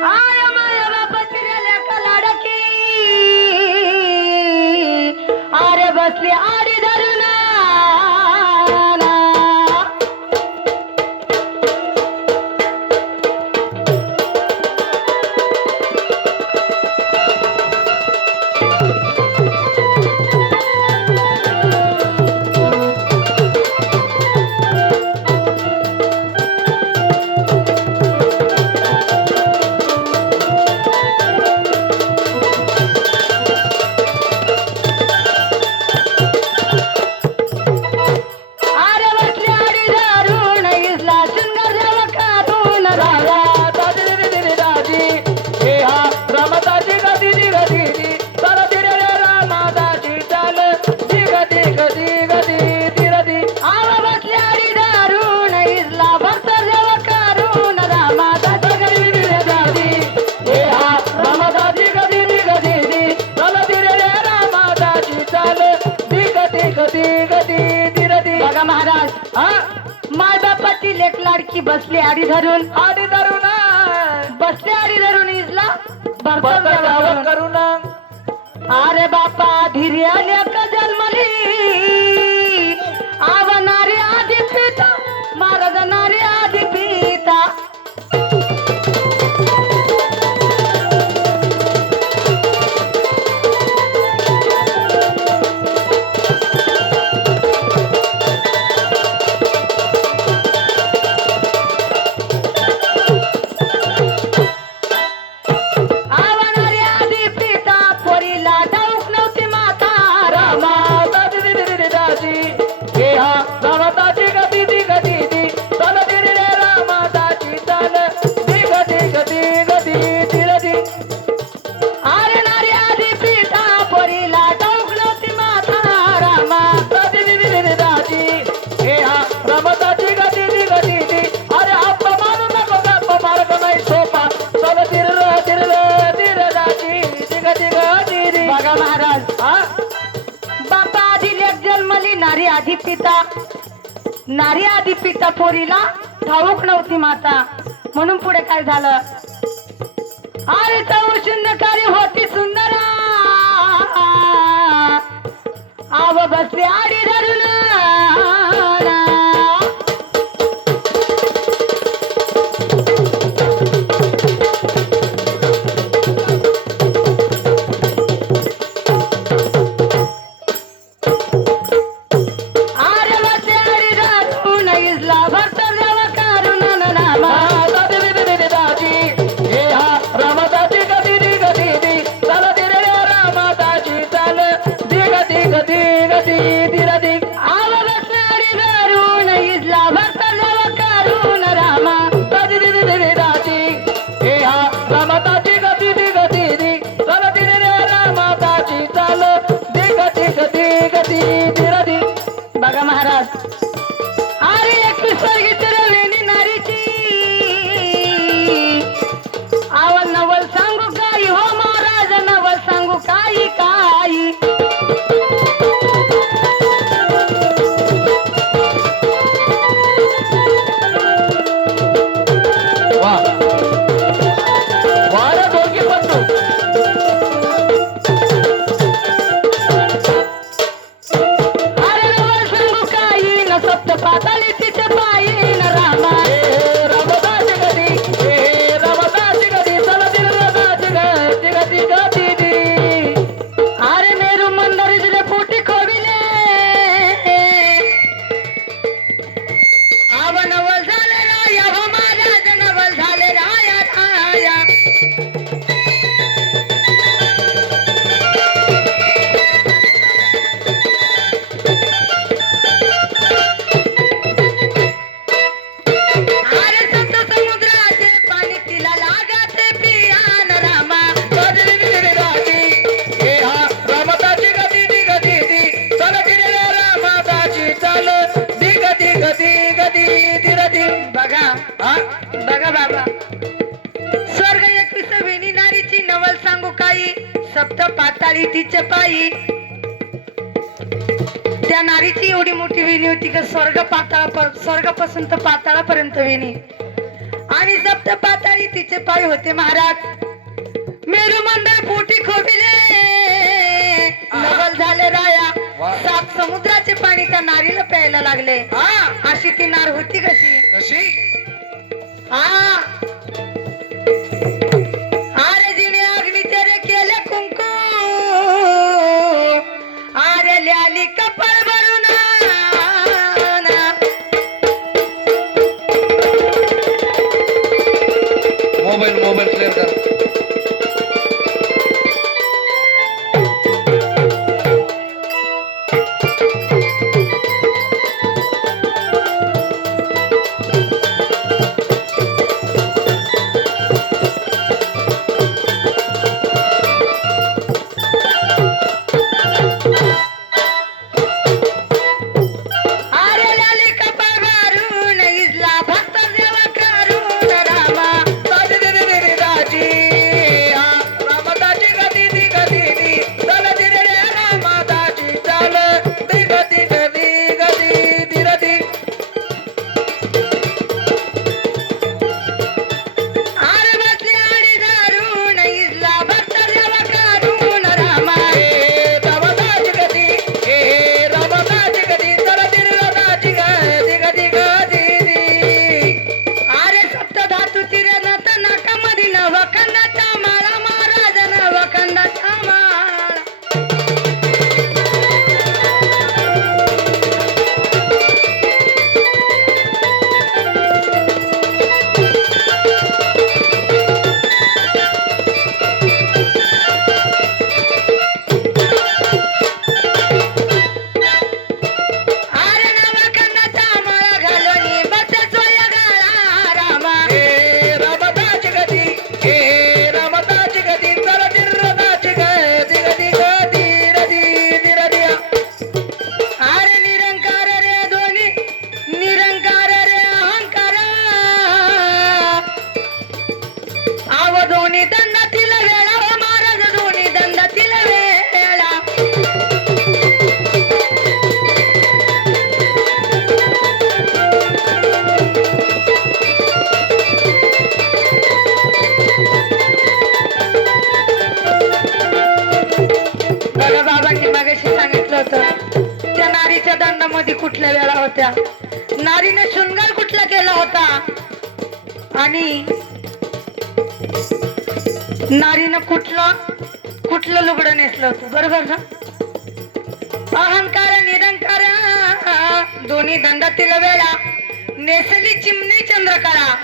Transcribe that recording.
I बसली आडी धरून. आडी धरून बसली आडी धरून इजला. भरता गावावर अरे बापा धीर्याने आधी पिता नारी आधी पिता पोरीला ठाऊक नव्हती माता. म्हणून पुढे काय झालं? अरे चौ शून्यकारी होती सुंदर. आव बसली आडी धरून. त्या नारीची एवढी मोठी वेणी होती का स्वर्ग स्वर्ग स्वर्गापासून तर पाताळापर्यंत वेणी. आणि जप्त पाताळी तिचे पाय होते महाराज. मेरू मंडळ पोटी खोबिले नवल झाले राया. सात समुद्राचे पाणी त्या नारीला प्यायला लागले. अशी ती नार होती कशी? कशी? हा. कुठल्या वेळा होत्या? नारीने शृंगार कुठला केला होता? आणि नारीनं कुठलं कुठलं लुगडं नेसलं होतं? बरोबर ना? अहंकार निरंकार दोन्ही दंडातील वेळा. नेसली चिमणी चंद्रकळा